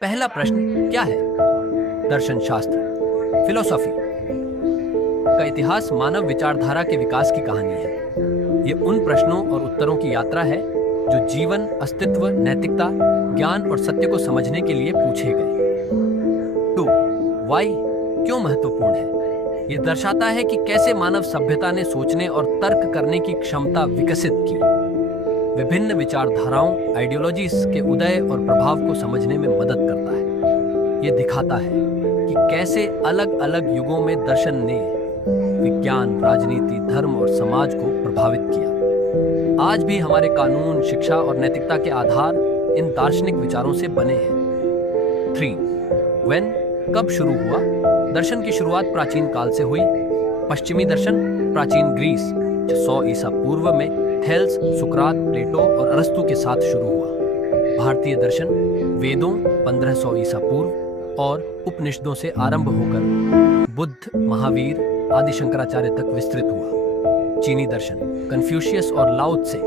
पहला प्रश्न क्या है? दर्शन शास्त्र, फिलोसॉफी का इतिहास मानव विचारधारा के विकास की कहानी है। ये उन प्रश्नों और उत्तरों की यात्रा है जो जीवन, अस्तित्व, नैतिकता, ज्ञान और सत्य को समझने के लिए पूछे गए। 2. वाई क्यों महत्वपूर्ण है? ये दर्शाता है कि कैसे मानव सभ्यता ने सोचने और तर्क करने की क्षमता विकसित की। विभिन्न विचारधाराओं, आइडियोलॉजीज के उदय और प्रभाव को समझने में मदद करता है। ये दिखाता है कि कैसे अलग अलग युगों में दर्शन ने विज्ञान, राजनीति, धर्म और समाज को प्रभावित किया। आज भी हमारे कानून, शिक्षा और नैतिकता के आधार इन दार्शनिक विचारों से बने हैं। 3. व्हेन कब शुरू हुआ? दर्शन की शुरुआत प्राचीन काल से हुई। पश्चिमी दर्शन प्राचीन ग्रीस 100 ईसा पूर्व में थेल्स, सुकरात, प्लेटो और अरस्तु के साथ शुरू हुआ। भारतीय दर्शन वेदों 1500 ईसा पूर्व और उपनिषदों से आरंभ होकर बुद्ध, महावीर, आदि शंकराचार्य तक विस्तृत हुआ। चीनी दर्शन कन्फ्यूशियस और लाओ त्से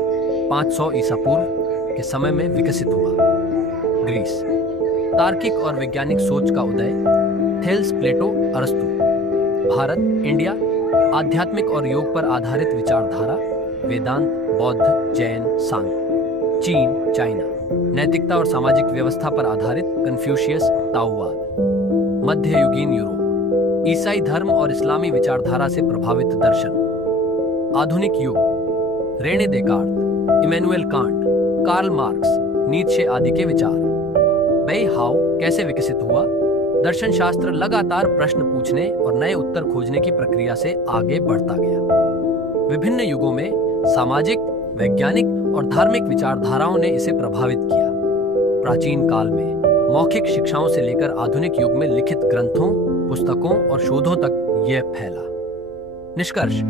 500 ईसा पूर्व के समय में विकसित हुआ। ग्रीस तार्किक और वैज्ञानिक सोच का उदय थेल्स, प्लेटो, अरस्तु। भारत, इंडिया आध्यात्मिक और योग पर आधारित विचारधारा वेदांत, बौद्ध, जैन, सांग। चीन, चाइना नैतिकता और सामाजिक व्यवस्था पर आधारित कन्फ्यूशियस, ताओवाद। मध्य युगीन यूरोप ईसाई धर्म और इस्लामी विचारधारा से प्रभावित दर्शन। आधुनिक युग René Descartes, Immanuel Kant, Karl Marx, Nietzsche आदि के विचार। बेई हाउ कैसे विकसित हुआ? दर्शन शास्त्र लगातार प्रश्न पूछने और नए उत्तर खोजने की प्रक्रिया से आगे बढ़ता गया। विभिन्न युगों में सामाजिक, वैज्ञानिक और धार्मिक विचारधाराओं ने इसे प्रभावित किया। प्राचीन काल में मौखिक शिक्षाओं से लेकर आधुनिक युग में लिखित ग्रंथों, पुस्तकों और शोधों तक यह फैला। निष्कर्ष: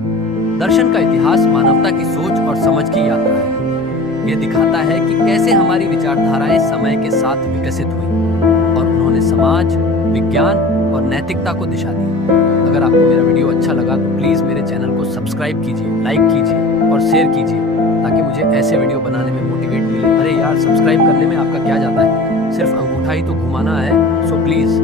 दर्शन का इतिहास मानवता की सोच और समझ की यात्रा है। यह दिखाता है कि कैसे हमारी विचारधाराएं समय के साथ विकसित हुई और उन्होंने समाज, विज्ञान और नैतिकता को दिशा दी। अगर आपको मेरा वीडियो अच्छा लगा तो प्लीज़ मेरे चैनल को सब्सक्राइब कीजिए, लाइक कीजिए और शेयर कीजिए ताकि मुझे ऐसे वीडियो बनाने में मोटिवेट मिले। अरे यार, सब्सक्राइब करने में आपका क्या जाता है? सिर्फ अंगूठा ही तो घुमाना है। So please